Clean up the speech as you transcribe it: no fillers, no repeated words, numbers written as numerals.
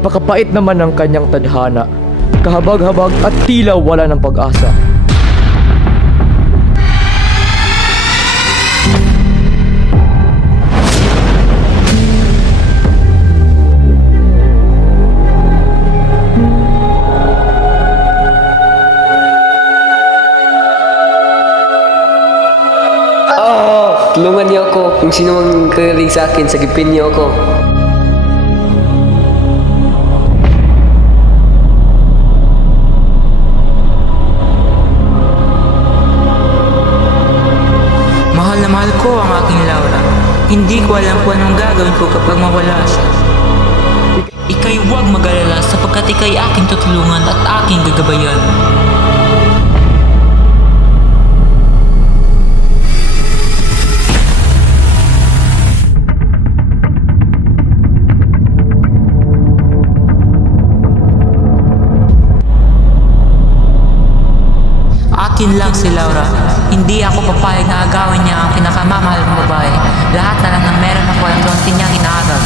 Napakapait naman ng kanyang tadhana. Kahabag-habag at tila wala ng pag-asa. Tulungan niyo ako kung sino mang kagaling sa akin, sagipin niyo ako. Mahal na mahal ko ang aking Laura. Hindi ko alam kung anong gagawin ko kapag mawala siya. Ika'y huwag mag-alala sapagkat ika'y aking tutulungan at aking gagabayan. Akin lang si Laura. Hindi ako papayag na agawin niya ang pinakamamahal kong babae. Lahat na lang ng meron ako ay doon niya inaagad.